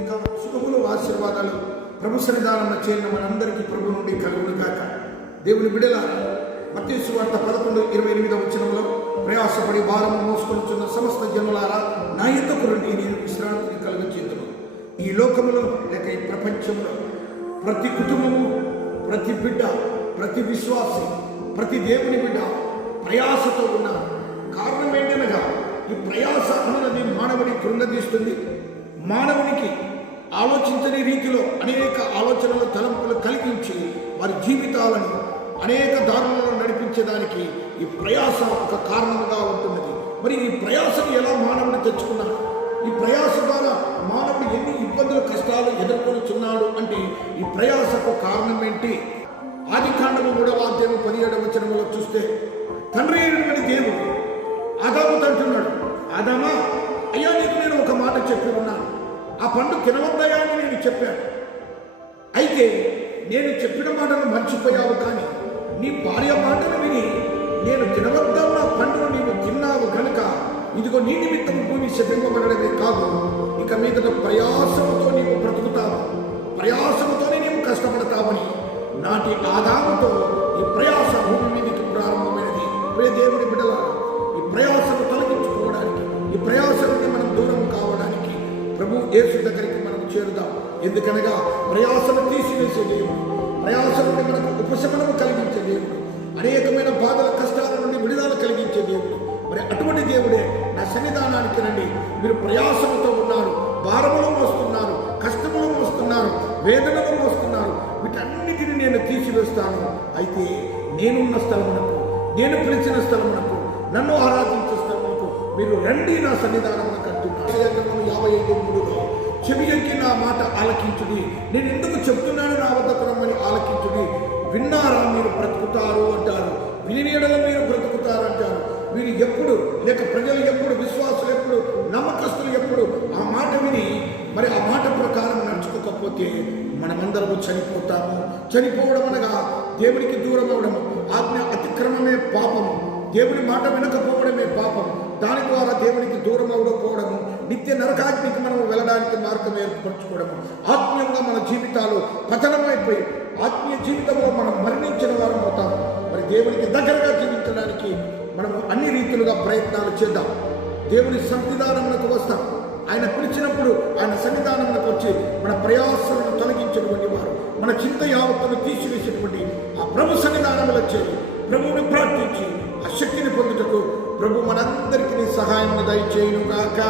ఇంకా సుఖములు ఆశీర్వాదాలు ప్రభు సన్నిధానం చేరిన మనందరికీ ప్రభు నుండి కలుగుడు కాక దేవుని బిడల మత్తీసు వార్త పదకొండు ఇరవై ఎనిమిదవ వచనంలో ప్రయాసపడి భారము మోసుకొనుచున్న సమస్త జనులారా నా యుద్ధకు రండి నేను విశ్రాంతిని కలుగచేతును ఈ లోకములో లేక ఈ ప్రపంచంలో ప్రతి కుటుంబము ప్రతి బిడ్డ ప్రతి విశ్వాసి ప్రతి దేవుని బిడ్డ ప్రయాసతో ఉన్న కారణం ఏంటనగా ఈ ప్రయాస అన్నది మానవుని కృంగదీస్తుంది. మానవునికి ఆలోచించని రీతిలో అనేక ఆలోచనలు తలంపులు కలిగించి వారి జీవితాలను అనేక దారులలో నడిపించడానికి ఈ ప్రయాస ఒక కారణంగా ఉంటున్నది. మరి ఈ ప్రయాసను ఎలా మానవుడు తెచ్చుకున్నాడు? ఈ ప్రయాస ద్వారా మానవుడు ఎన్ని ఇబ్బందులు కష్టాలు ఎదుర్కొనుచున్నాడు అంటే ఈ ప్రయాసకు కారణం ఏంటి? ఆది కాండము మూడవ అధ్యాయం పదిహేడవ వచనంలో చూస్తే తండ్రి అయినటువంటి దేవుడు ఆదాము తండ్రి ఉన్నాను. ఆ పండు తినవద్దయా అని నేను చెప్పాను. అయితే నేను చెప్పిన మాటను మర్చిపోయావు కానీ నీ భార్య మాటను విని నేను తినవద్దన్న పండును నీవు తిన్నావు కనుక ఇదిగో నీ నిమిత్తం భూమి శపింపబడమే కాదు ఇక మీదట ప్రయాసముతో నీవు బ్రతుకుతావు. ప్రయాసముతోనే నీవు కష్టపడతావని నాటి ఆదాముతో ఈ ప్రయాస భూమి మీదకి ప్రారంభమైనది. ప్రియ దేవుడి బిడ్డల ఈ ప్రయాసను ప్రభు యేసు దగ్గరికి మనం చేరుదాం. ఎందుకనగా ప్రయాసను తీసివేసే దేవుడు ప్రయాసం నుండి మనకు ఉపశమనము కలిగించే దేవుడు అనేకమైన బాధల కష్టాల నుండి విడుదల కలిగించే దేవుడు. మరి అటువంటి దేవుడే నా సన్నిధానానికి రండి. మీరు ప్రయాసంతో ఉన్నారు భారములు మోస్తున్నారు కష్టములు మోస్తున్నారు వేదనలు మోస్తున్నారు. వీటన్నిటిని నేను తీసివేస్తాను. అయితే నేనున్న స్థలమునకు నేను పిలిచిన స్థలమునకు నన్ను ఆరాధించే స్థలమునకు మీరు రండి నా సన్నిధానమునకు అంటున్నాను ఐదు మూడులో చెవి ఎక్కి నా మాట ఆలకించుడి. నేను ఎందుకు చెప్తున్నాను నా వద్దకు రమ్మని ఆలకించుడి. విన్నారా మీరు బ్రతుకుతారు అంటారు. వినియడల మీరు బ్రతుకుతారు అంటారు. వీరు ఎప్పుడు లేక ప్రజలు ఎప్పుడు విశ్వాసులు ఎప్పుడు నమ్మకస్తులు ఎప్పుడు ఆ మాట విని మరి ఆ మాట ప్రకారం నడుచుకోకపోతే మనమందరము చనిపోతాము. చనిపోవడం అనగా దేవునికి దూరం అవడం ఆజ్ఞ అతిక్రమమే పాపము. దేవుని మాట వినకపోవడమే పాపం దాని ద్వారా దేవునికి దూరం అవకపోవడము నిత్య నరకాగ్నికి మనం వెళ్ళడానికి మార్గం ఏర్పరచుకోవడము. ఆత్మీయంగా మన జీవితాలు పతనమైపోయి ఆత్మీయ జీవితంలో మనం మరణించిన వారం అవుతాము. మరి దేవునికి దగ్గరగా జీవించడానికి మనం అన్ని రీతిలుగా ప్రయత్నాలు చేద్దాం. దేవుని సన్నిధానములకు వస్తాం. ఆయన పిలిచినప్పుడు ఆయన సన్నిధానములకు వచ్చి మన ప్రయాసాలను తొలగించినటువంటి వారు మన చింత యావత్తును తీసివేసినటువంటి ఆ ప్రభు సన్నిధానములు చేరి ప్రభువుని ప్రార్థించి ఆ శక్తిని పొందుటకు ప్రభు మనందరికీ సహాయం దయచేయును కాక